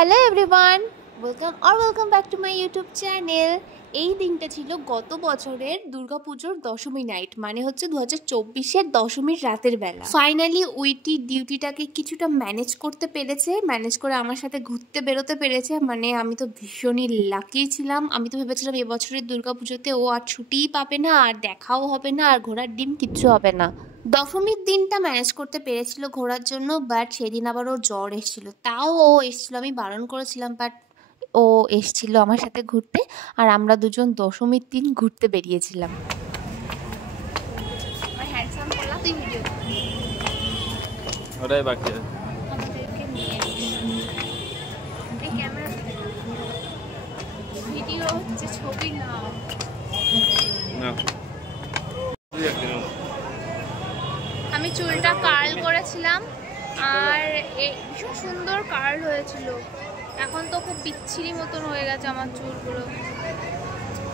Hello everyone, welcome back to my YouTube channel. এই দিনটা ছিল গত বছরের দুর্গাপুজোর দশমী নাইট, মানে হচ্ছে 2024-এর দশমীর রাতের বেলা। ফাইনালি উইটি ডিউটিটাকে কিছুটা ম্যানেজ করতে পেরেছে, ম্যানেজ করে আমার সাথে ঘুরতে বেরোতে পেরেছে। মানে আমি তো ভীষণই লাকি ছিলাম। আমি তো ভেবেছিলাম এবছরের দুর্গাপুজোতে ও আর ছুটিই পাবে না, আর দেখাও হবে না, আর ঘোড়ার ডিম কিচ্ছু হবে না। দশমীর দিনটা ম্যানেজ করতে পেরেছিল ঘোরার জন্য, বাট সেদিন আবার ওর জ্বর এসেছিল। তাও ও এসেছিল, আমি বারণ করেছিলাম, বাট ও এসেছিল আমার সাথে ঘুরতে। আর আমরা দুজন দশমীর দিন ঘুরতে বেরিয়েছিলাম। ওটাই বাকি আছে। ভিডিও হচ্ছে, ছবি না। আমি চুলটা কার্ল করেছিলাম, আর ভীষণ সুন্দর কার্ল হয়েছিল। এখন তো খুব বিচ্ছিরি মতন হয়ে গেছে আমার চুলগুলো।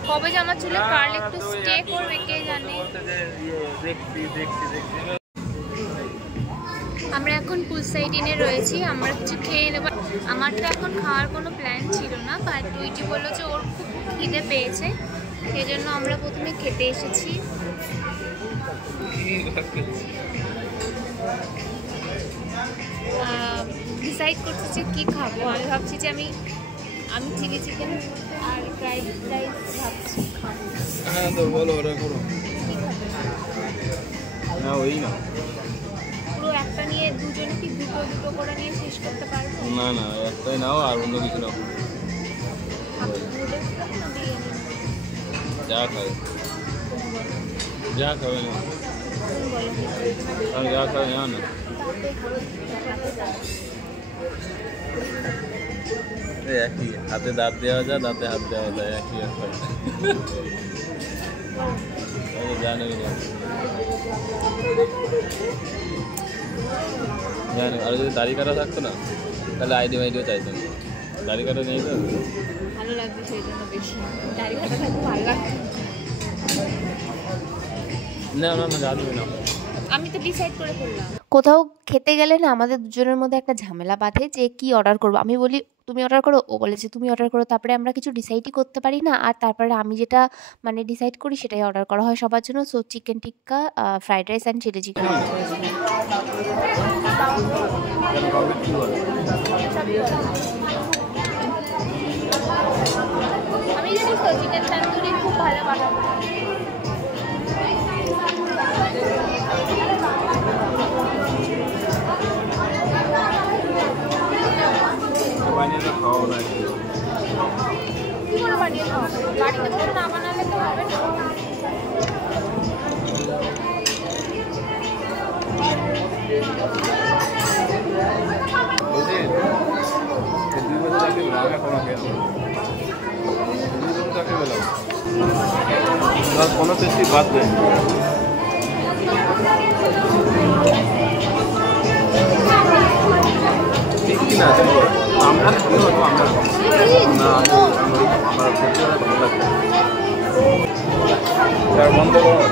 কবে যে আমার চুলে কার্ল একটু স্টে করবে কে জানে। আমরা এখন পুল সাইড ইনে রয়েছি, আমরা কিছু খেয়ে নেব। আমার তো এখন খাওয়ার কোনো প্ল্যান ছিল না, বাট উইটি বললো যে ওর খুব খিদে পেয়েছে, সেই জন্য আমরা প্রথমে খেতে এসেছি। ডিসাইড করছি যে কী খাবো। আমি ভাবছি যে আমি চিলি চিকেন আর ফ্রাইড রাইস ভাবছি। হ্যাঁ তো বলো, ওটা করো না, ওই না পুরো একটা নিয়ে দুজনে কি দুটো করে নিয়ে শেষ করতে পারবো? না না, একটাই নাও আর অন্য কিছু নাও, যা খাবে যা খাবে না, আর যা খাবে না না। একই হাতে দাঁত দেওয়া যায়, দাঁতে হাত দেওয়া যায়, একই ব্যাপার। জানে জানে। আর যদি দাড়ি কাটা থাকতো না তাহলে আইডিও চাইতাম। দাড়ি কাটা নেই তো ভালো লাগবে, সেই জন্য বেশি দাড়ি কাটা থাকতে ভালো লাগবে। না না না, জানবি না। আমি তো ডিসাইড করে ফেললাম। কোথাও খেতে গেলে না আমাদের দুজনের মধ্যে একটা ঝামেলা বাঁধে যে কি অর্ডার করবো। আমি বলি তুমি অর্ডার করো, ও বলেছে তুমি অর্ডার করো। তারপরে আমরা কিছু ডিসাইডই করতে পারি না, আর তারপরে আমি যেটা মানে ডিসাইড করি সেটাই অর্ডার করা হয় সবার জন্য। So chicken tikka, fried rice and chilli chicken order করেছিলাম। আমি জানিস তো চিকেন তন্দুরি খুব ভালো বানাবো। বানিয়ে খাওয়া না, কি করে বানিয়ে খাওয়া? বাড়িতে বসে না বানালে তো হবে না। বুঝলি 2 বছর আগে ব্লগ এখনো খেতে 2 বছর আগে বললাম আর কোনো কিছু বাদ নেই। ঠিক কি না আমরা কি হলো, আমরা না আমার ভালো লাগছে তার বন্ধ করো।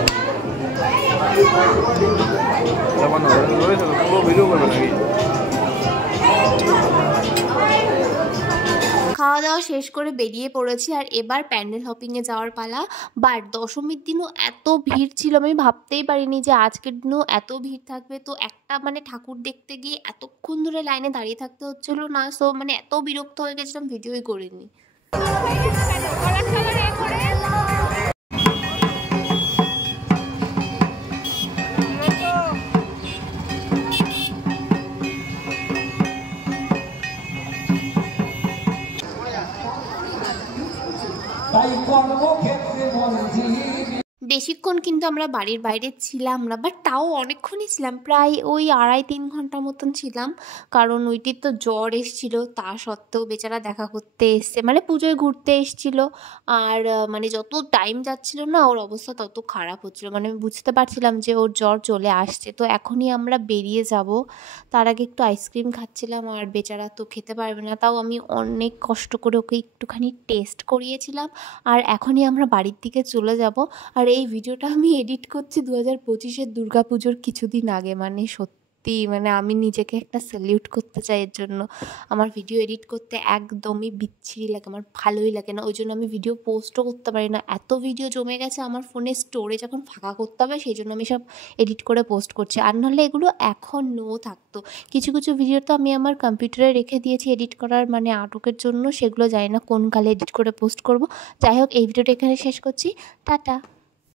তখন রয়েছে পুরো ভিডিও করবে নাকি? খাওয়া দাওয়া শেষ করে বেরিয়ে পড়েছি, আর এবার প্যান্ডেল হপিংয়ে যাওয়ার পালা। বাট দশমীর দিনও এত ভিড় ছিল, আমি ভাবতেই পারিনি যে আজকের দিনও এত ভিড় থাকবে। তো একটা মানে ঠাকুর দেখতে গিয়ে এতক্ষণ ধরে লাইনে দাঁড়িয়ে থাকতে হচ্ছিল না। সো মানে এত বিরক্ত হয়ে গেছিলাম, ভিডিওই করিনি। বেশিক্ষণ কিন্তু আমরা বাড়ির বাইরে ছিলাম না, বাট তাও অনেকক্ষণই ছিলাম, প্রায় ওই 2.5-3 ঘন্টা মতন ছিলাম। কারণ ওইটির তো জ্বর এসেছিলো, তা সত্ত্বেও বেচারা দেখা করতে এসছে, মানে পুজোয় ঘুরতে এসেছিল। আর মানে যত টাইম যাচ্ছিল না ওর অবস্থা তত খারাপ হচ্ছিলো, মানে আমি বুঝতে পারছিলাম যে ওর জ্বর চলে আসছে। তো এখনই আমরা বেরিয়ে যাব, তার আগে একটু আইসক্রিম খাচ্ছিলাম, আর বেচারা তো খেতে পারবে না, তাও আমি অনেক কষ্ট করে ওকে একটুখানি টেস্ট করিয়েছিলাম। আর এখনই আমরা বাড়ির দিকে চলে যাব। আর এই ভিডিওটা আমি এডিট করছি 2025-এর দুর্গাপুজোর কিছুদিন আগে, মানে সত্যি সত্যি মানে আমি নিজেকে একটা স্যালিউট করতে চাই এর জন্য। আমার ভিডিও এডিট করতে একদমই বিচ্ছিরি লাগে, আমার ভালোই লাগে না, ওই জন্য আমি ভিডিও পোস্টও করতে পারি না। এত ভিডিও জমে গেছে আমার ফোনে, স্টোরেজ এখন ফাঁকা করতে হবে, সেই জন্য আমি সব এডিট করে পোস্ট করছি। আর নাহলে এগুলো এখনও থাকতো। কিছু কিছু ভিডিও তো আমি আমার কম্পিউটারে রেখে দিয়েছি এডিট করার মানে আটকের জন্য, সেগুলো জানি না কোন কালে এডিট করে পোস্ট করব। যাই হোক, এই ভিডিওটা এখানে শেষ করছি। টাটা।